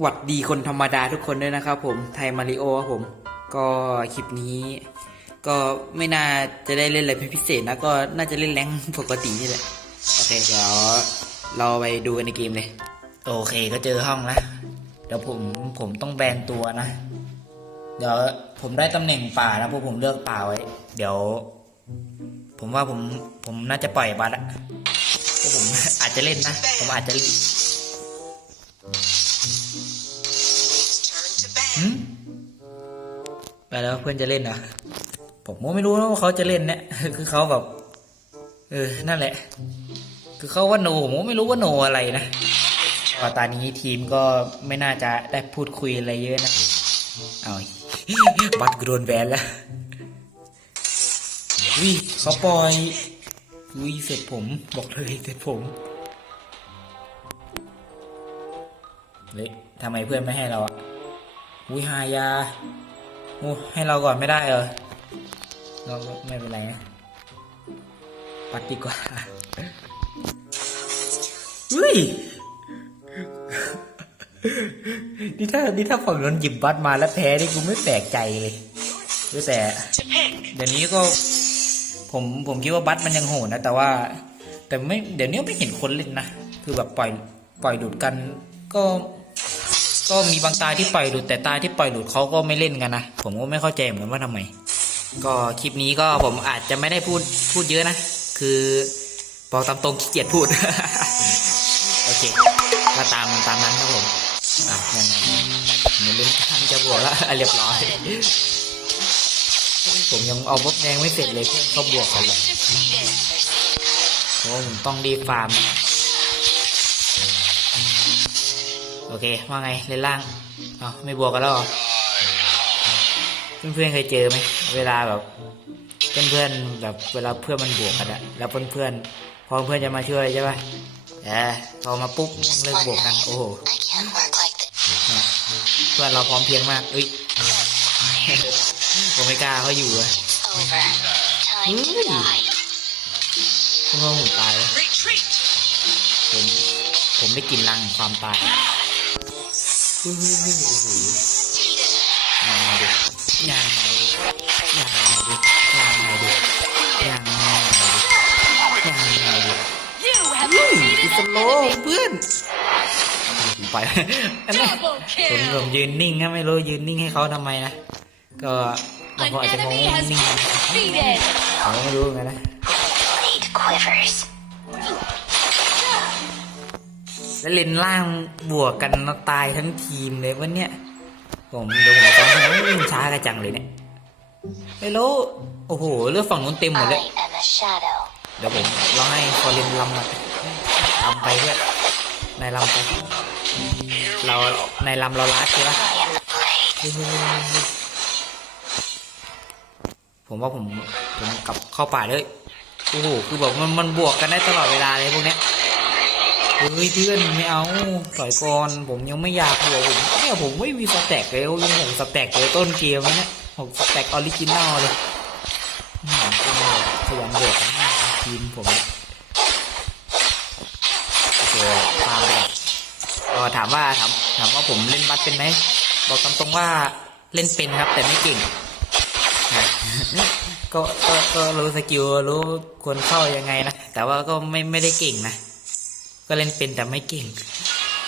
หวัดดีคนธรรมดาทุกคนด้วยนะครับผมไทยมาริโอครับผม ก็คลิปนี้ ก็ไม่น่าจะได้เล่นอะไรเป็นพิเศษนะ ก็น่าจะเล่นแรงปกตินี่แหละ โอเค เดี๋ยวเราไปดูกันในเกมเลย โอเคก็เจอห้องล้วเดี๋ยวผมผมต้องแบนตัวนะ เดี๋ยวผมได้ตำแหน่งป่านะเพราะผมเลือกป่าไว้ เดี๋ยว ผมว่าผมผมน่าจะปล่อยบัตรอะเพราะผมอาจจะเล่นนะ ผมอาจจะเล่น ไปแล้วเพื่อนจะเล่นเหรอผมก็ไม่รู้นะว่าเขาจะเล่นเนี่ยคือเขาแบบเออนั่นแหละ คือเขาว่าโนผมก็ไม่รู้ว่าโนอะไรนะพอตอนนี้ทีมก็ไม่น่าจะได้พูดคุยอะไรเยอะนะเอาบัตรกโดนแบนแล้ววิเขาปล่อยวิเสร็จผมบอกเลยเสร็จผมเฮ้ยทำไมเพื่อนไม่ให้เรา อะวิหายาโอ้ให้เราก่อนไม่ได้เหรอเราไม่เป็นไรนะปัดดีกว่าเฮ้ยนี่ถ้านี่ถ้าฝั่งนั้นหยิบบัตรมาแล้วแพ้นี่กูไม่แปลกใจเลยเว้ยแต่ เดี๋ยวนี้ก็ผมผมคิดว่าบัตรมันยังโหดนะ แต่ว่า แต่ไม่เดี๋ยวนี้ไม่เห็นคนเล่นนะ คือแบบปล่อยปล่อยดูดกันก็ ก็มีบางตาที่ปล่อยหลุดแต่ตาที่ปล่อยหลุดเขาก็ไม่เล่นกันนะผมก็ไม่เข้าใจเหมือนกันว่าทำไม ก็คลิปนี้ก็ผมอาจจะไม่ได้พูดพูดเยอะนะ คือบอกตามตรงขี้เกียจพูด โอเคก็ตามตามนั้นครับผมอะยังไงเหมือนเล่นทางจะบวกแล้วเรียบร้อย ผมยังเอาบล็อกแดงไม่เสร็จเลยเพื่อนเขาบวกกันแล้วโอ้ผมต้องรีบฟาร์ม โอเค ว่าไงเล่นล่างเอาไม่บวกกันแล้วเหรอเพื่อนๆเคยเจอไหมเวลาแบบเพื่อนๆแบบเวลาเพื่อนมันบวกกันอะแล้วเพื่อนๆพอเพื่อนจะมาช่วยใช่ป่ะเออพอมาปุ๊บเลิกบวกกัน โอ้โหเพื่อนเราพร้อมเพียงมากเอ้ยผมไม่กล้าเขาอยู่อะเพราะว่าผมตายแล้วผมผมได้กลินรังความตาย เฮ้ยเฮ้ยเฮ้ยโอ้โหยังไงดิยังไงดิยังไงดิยังไงดิยังไงดิยังไงดิ You have อิส defeated โลเพื่อนไปอันนี้ Double ผมผมยืนนิ่งนะไม่รู้ยืนนิ่งให้เขาทำไมนะก็บางคนอาจจะงงนิ่ง been defeated. ผมก็ไม่รู้เหมือนกันนะ แล้วเลนล่างบวกกันตายทั้งทีมเลยวันเนี้ยผมเดี๋ยวผมซ้อมให้มันช้ากระจังเลยเนี่ยไม่รู้โอ้โหเลือดฝั่งนู้นเต็มหมดเลยเดี๋ยวผมลองให้ฟอร์เรนลำมาลำไปเพื่อนนายลำไปเรานายลำเราลัดใช่ปะ I am the blade. ผมว่าผมผมกลับเข้าป่าเลยโอ้โหคือแบบมันมันบวกกันได้ตลอดเวลาเลยพวกเนี้ย เฮ้ยเพื่อนไม่เอาต่อยก่อนผมยังไม่อยากบวผมเนี่ยผมไม่มีสแต็กเลยยังผมสแต็กเลยต้นเกมแล้วเนี่ยผมสแต็กออริจินัลเลยอืมก็ขยันบวกกันมากนะทีมผมเนี่ยโอเคตามไปก่อนก็ถามว่าถามถามว่าผมเล่นบัสเป็นไหมบอกตามตรงว่าเล่นเป็นครับ แต่ไม่เก่งก็ก็ก็รู้สกิลรู้ควรเข้ายังไงนะแต่ว่าก็ไม่ไม่ได้เก่งนะ ก็เล่นเป็นแต่ไม่เก่ง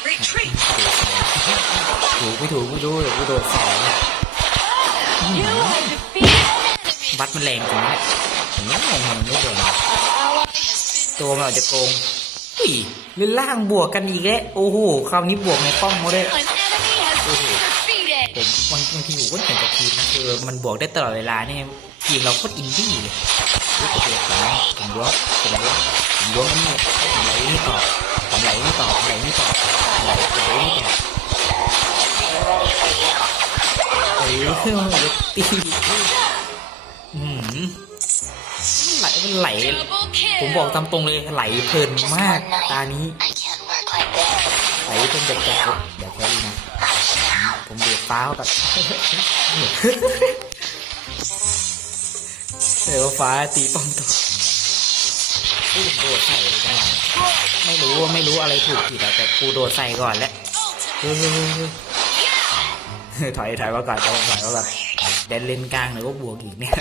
Retreat! ถูกไม่ถูกไม่รู้เดี๋ยวกูโดดสอง You have defeated an enemy. บัตรมันแรงจริงเนี่ยผมยังงงมันไม่โดน An ally has been ตัวมันอาจจะโกงอุ้ยเล่นล่างบวกกันอีกแล้วโอ้โหคราวนี้บวกในป้อมมาด้วย An enemy has been defeated. ผมบางบางทีผมก็เห็นจากทีมนะคือมันบวกได้ตลอดเวลาเนี่ย ทีมเราโคตรอินดี้เลยโอเคผมล้วงผมล้วงผมล้วงผมล้วงอันนี่ผมไหลนี่ต่อผมไหลนี่ต่อผมไหลนี่ต่อผมไหลไหลนี่ต่อ Ready for you. เออเครื่องมันตีอืมไหลมันไหล ผมบอกตามตรงเลยไหลเพลินมากตานี้ไหลจนเด็กแก่เดี๋ยวแค่นี้นะผมเบียดฟ้าแบบ ดี๋ยวฟ้าตีป้อมตัวกูโดดใส่เลยจังหวะไม่รู้ว่าไม่รู้อะไรถูกผิดอะแต่กูโดดใส่ก่อนแล้ว Ultimate เฮ้ยถอยถอยมาก่อนถอยมาก่อนเดินเล่นกลางหรือว่าบวกอีกเนี่ย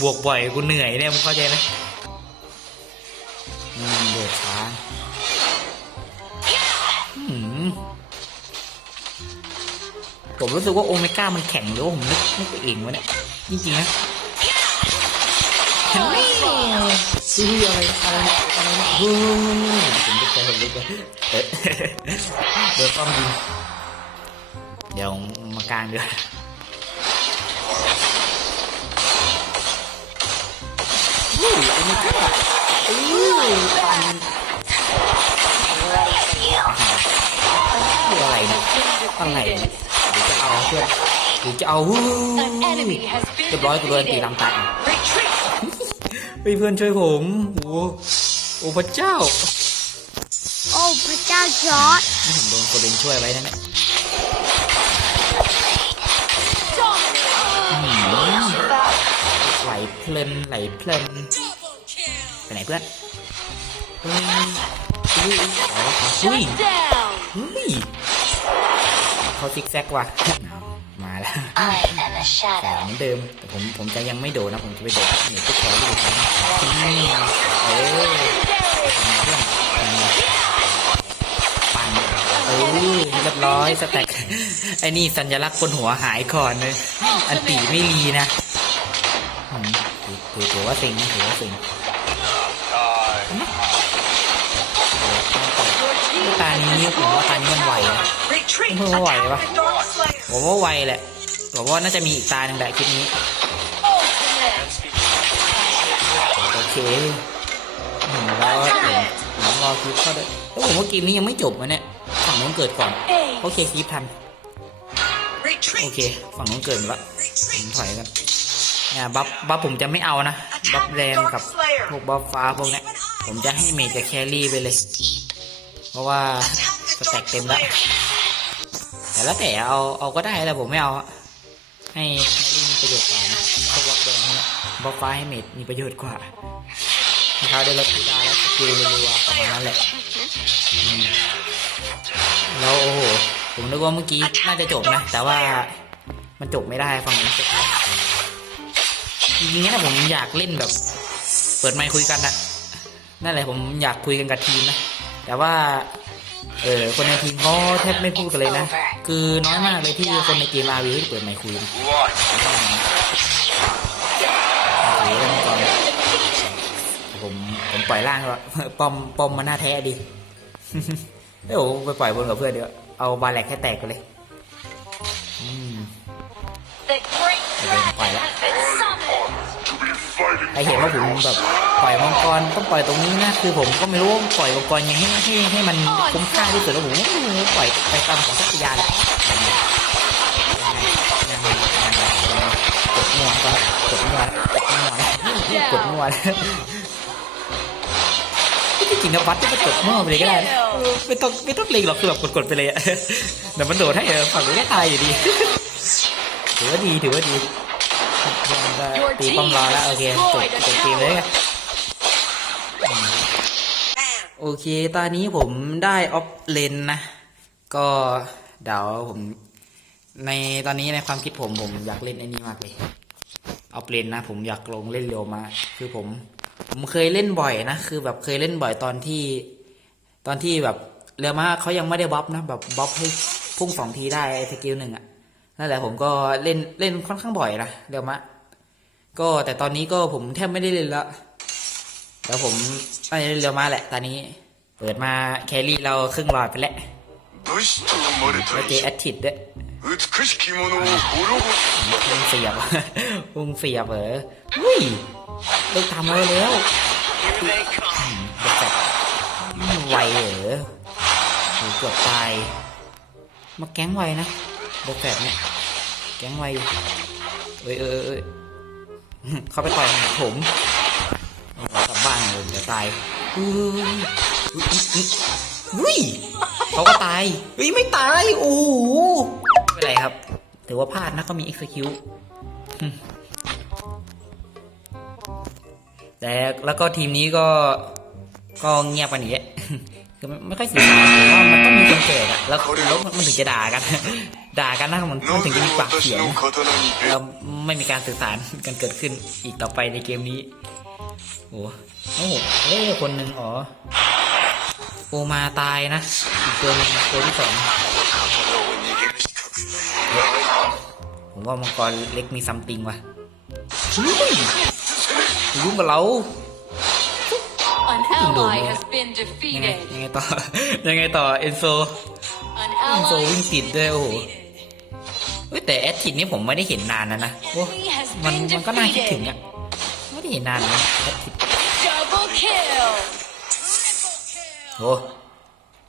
บวกบ่อยกูเหนื่อยเนี่ยมึงเข้าใจไหมอืมเดือดช้าผมรู้สึกว่าโอเมก้ามันแข็งหรือว่าผมนึกนึกไปเองวะเนี่ยจริงๆนะ มซื้ออะไรอะไรอะไรนะเฮ้ยผมจะไปผมจะไปเอ๊ะเดี๋ เฮ้ยเพื่อนช่วยผมโอ้โอ้พระเจ้า โอ้พระเจ้าจอร์ดนี่ผมโดนโคเรนช่วยไว้นะเนี่ย Dominate. ไหลเพลินไหลเพลินไปไหนเพื่อนเฮ้ยเฮ้ยอ๋อเฮ้ย Shut down. เฮ้ยเขาซิกแซกว่ะมาแล้ว I am the แต่ shadow. เหมือนเดิมแต่ผมผมจะยังไม่โดดนะผมจะไปโดดเหนือตัวแขนอยู่ครับเออปั่นเออเรียบร้อยสแต็กไอ้นี่สัญลักษณ์บนหัวหายก่อนเลยอันตีไม่รีนะอืมถือถือถือว่าสิงนะถือว่าสิงตานี้ผมว่าตานี้มันไหวนะ Retreat. Không có quẩy Attack ba. the Dark Slayer. ผมว่าไวแหละ ผมว่าน่าจะมีอีกตาหนึ่งแหละคลิปนี้ Ultimate. โอเคหนึ่งร้อยผมรอคลิปก็ได้แล้วผมว่าเกมนี้ยังไม่จบนะเนี่ย ฝั่งนู้นเกิดก่อน Ace. โอเคคลิปทัน โอเค ฝั่งนู้นเกิดหมดละผมถอยกันเนี่ยบัฟบัฟผมจะไม่เอานะ บัฟแรงกับพวกบัฟฟ้าพวกเนี้ยผมจะให้เมจกับแครี่ไปเลย เพราะว่าสแต็กเต็มแล้วแต่แล้วแต่เอาเอาก็ได้แต่ผมไม่เอาอะ ให้แครี่มีประโยชน์กว่านะพวกบัฟแดงเนี่ยบัฟฟ้าให้เมจมีประโยชน์กว่าให้เขาได้ลดคูลดาวน์และสกิลรัวๆประมาณนั้นแหละอืมแล้วโอ้โหผมนึกว่าเมื่อกี้น่าจะจบนะ แต่ว่ามันจบไม่ได้ฟังนี้จบจริงๆนะผมอยากเล่นแบบ เปิดไมค์คุยกันนะนั่นแหละผมอยากคุยกันกับทีมนะ แต่ว่า เออคนในทีมเขาแทบไม่พูดกันเลยนะ คือน้อยมากเลยที่คนในเกมอาวีเปิดไมค์คุยผมผมปล่อยล่างแล้วปอมปอมมาหน้าแท้ดิเอ้ยโอ้ไปปล่อยบนกับเพื่อนเดี๋ยวเอาบาแลกให้แตกกันเลยอืม The Great ใครเห็นว่าผมแบบปล่อยมังกรต้องปล่อยตรงนี้นะคือผมก็ไม่รู้ว่าปล่อยมังกรยังไงให้ให้ให้มันคุ้มค่าที่สุดแล้วผมไม่รู้ปล่อยไปตามของทักยานแหละกดมั่วก่อนกดมั่วกดมั่วกดมั่วที่จริงนะวัดที่มันกดมั่วไปเลยก็ได้ไม่ต้องไม่ต้องเล็งหรอกคือแบบกดๆไปเลยอะเดี๋ยวมันโดดให้เออฝั่งนี้ก็ตายอยู่ดีถือว่าดีถือว่าดี ตีป้อมรอแล้วโอเคจบจบเกมเลยไงอืมโอเค ตอนนี้ผมได้ออฟเลนนะ ก็เดี๋ยวผมในตอนนี้ในความคิดผมผมอยากเล่นไอ้นี่มากเลยออฟเลนนะ ผมอยากลงเล่นเร็วมากคือผม ผมเคยเล่นบ่อยนะ คือแบบเคยเล่นบ่อยตอนที่ ตอนที่แบบเรือมาเขายังไม่ได้บัฟนะ แบบบัฟให้พุ่งสองทีได้ไอ้สกิลหนึ่งอะนั่นแหละผมก็เล่นเล่นค่อนข้างบ่อยนะเรือมะ ก็แต่ตอนนี้ก็ผมแทบไม่ได้เล่นละแล้วผมไปเร็วมาแหละ ตอนนี้ เปิดมาแครี่เราครึ่งหลอดไปแล้วแล้วเจแอตทิดด้วยวงเสียบวงเสียบเหรอวุ้ยได้ทำเลยแล้วแบบไวเหรอเกือบตายมาแก๊งไวนะเด็กแบบเนี่ยแก๊งไวเอ้ยเอ้ยเอ้ย เขาไปต่อยผมกลับบ้านเลยเดี๋ยวตายอุ้ยอุ้ยอุ้ยเขาก็ตายเฮ้ยไม่ตายโอ้โหไม่เป็นไรครับ ถือว่าพลาดนะเขามี execute แต่แล้วก็ทีมนี้ก็ก็เงียบกันอย่างเงี้ยคือไม่ค่อยสื่อสารผมว่ามันต้องมีคนแก่อะแล้วแล้วมันถึงจะด่ากัน ด่ากันนะาถนมันถึงจะมีปากเสียงแล้วไม่มีการสื่อสารกันเกิดขึ้นอีกต่อไปในเกมนี้โอ้โหเอ้คนหนึ่งอ๋อโอมาตายนะอีกตัวนึงตัวที่สองผมว่ามังกรเล็กมีซัมติงว่ะยุ่งกัล่าโดนยังไงยังไงต่อยังไงต่อเอนโซเอนโซวิ่งติดด้วยโอ้ เฮ้ยแต่แอดทิดนี่ผมไม่ได้เห็นนานแล้วนะโอ้มันมันก็น่าคิดถึงอะไม่ได้เห็นนานแล้วแอดทิด double kill. โอ้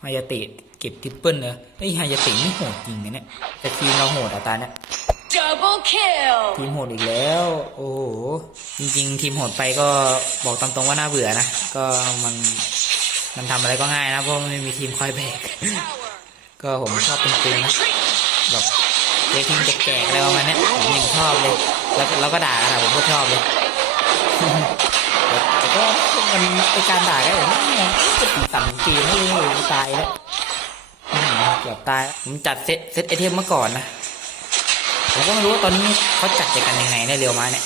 ฮายาติเก็บทริปเปิลเลยไอ้ยฮายาตินี่โหดจริงนะเนี่ยแต่ทีมเราโหดอะตาเนี่ย Double kill. ทีมโหดอีกแล้ว โอ้โหจริง ๆ ทีมโหดไปก็บอกตามตรงว่าน่าเบื่อนะก็มันมันทำอะไรก็ง่ายนะเพราะมันไม่มีทีมคอยแบกก็ผมชอบตึงๆนะแบบ เจอทีมแจกๆอะไรประมาณเนี้ยผมยังชอบเลย แล้วแล้วก็ด่ากันอะผมก็ชอบเลย แต่แต่ก็มันเป็นการด่าได้ผมว่าจะตีสั่งทีมให้ตายแล้วอื้อหือเกือบตาย ผมจัดเซตเซตไอเทมมาก่อนนะ ผมก็ไม่รู้ว่าตอนนี้เขาจัดกันยังไงเนี่ยเรียวมาเนี่ย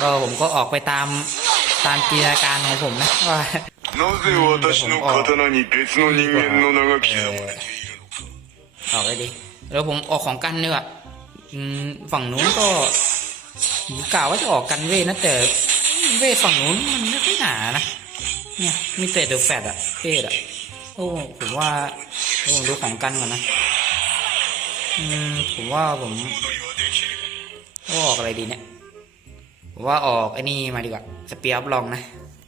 ก็ผมก็ออกไปตามตามจินตนาการของผมนะว่า なぜ私の刀に別の人間の名が刻まれている ออกเลยดิ แล้วผมออกของกันเนี่ยอืมฝั่งนู้นก็กล่าวว่าจะออกกันเว้ยนะแต่เว้ยฝั่งนู้นมันไม่ค่อยหนานะเนี่ยมีแต่เดอะแฟตอะเพศอะโอ้ผมว่าผมดูของกันก่อนนะอืมผมว่าผมก็ออกอะไรดีเนี่ยผมว่าออกไอ้นี่มาดีกว่าสเปียร์ลองนะ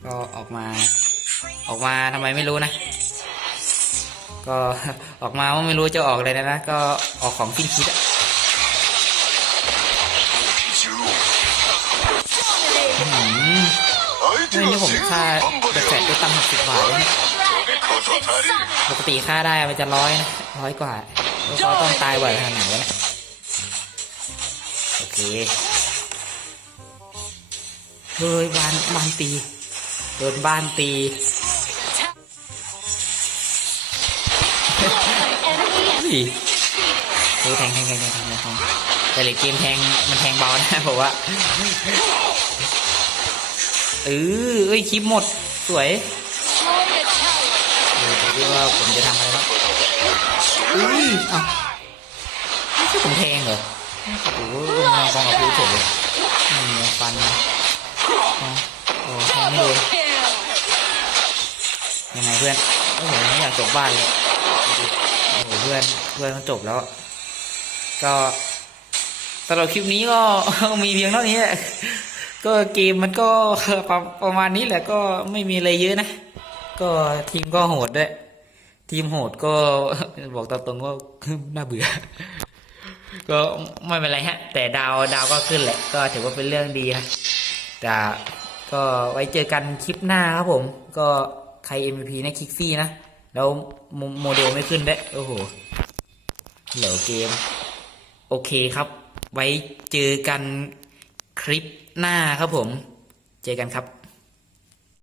ก็ออกมา ออกมาทำไมไม่รู้นะ ก็ออกมาว่าไม่รู้จะออกอะไรนะก็ออกของพิ้นคิดอะนี่ผมค่าแบบแสนไปตั้งหกสิบบาทปกติค่าได้มันจะร้อยนะร้อยกว่าเขาต้องตายบ่อยขนาดไหนวะโอเคเฮ้ยบานบานตีโดนบานตี ยเฮ้แทงแทงแทงแทงแทงแทงแต่เหล็กเกมแทงมันแทงเบานะผมว่าเออเอ้ยคลิปหมดสวย destroyed a tower. เออแต่ที่ว่าผมจะทำอะไรบ้างอุ้ยเอ้าไม่ใช่ผมแทงเหรอโอ้โหลงมากองกับพื้นเฉยเลยฟันนะโอ้แทงไม่โดนยังไงเพื่อนโอ้โหไม่อยากจบบ้านเลย โอ้โหเพื่อนเพื่อนมันจบแล้ว ก็สำหรับคลิปนี้ก็มีเพียงเท่านี้แหละก็เกมมันก็ประประมาณนี้แหละก็ไม่มีอะไรเยอะนะ ก็ทีมก็โหดด้วยทีมโหดก็บอกตามตรงว่าน่าเบื่อ ก็ไม่เป็นไรฮะ แต่ดาวดาวก็ขึ้นแหละ ก็ถือว่าเป็นเรื่องดีนะแต่ก็ไว้เจอกันคลิปหน้าครับผม ก็ใคร MVP นะคลิกซี่นะ แล้วโมเดลไม่ขึ้นด้วยโอ้โหเหลวเกม โอเคครับ ไว้เจอกันคลิปหน้าครับผม เจอกันครับ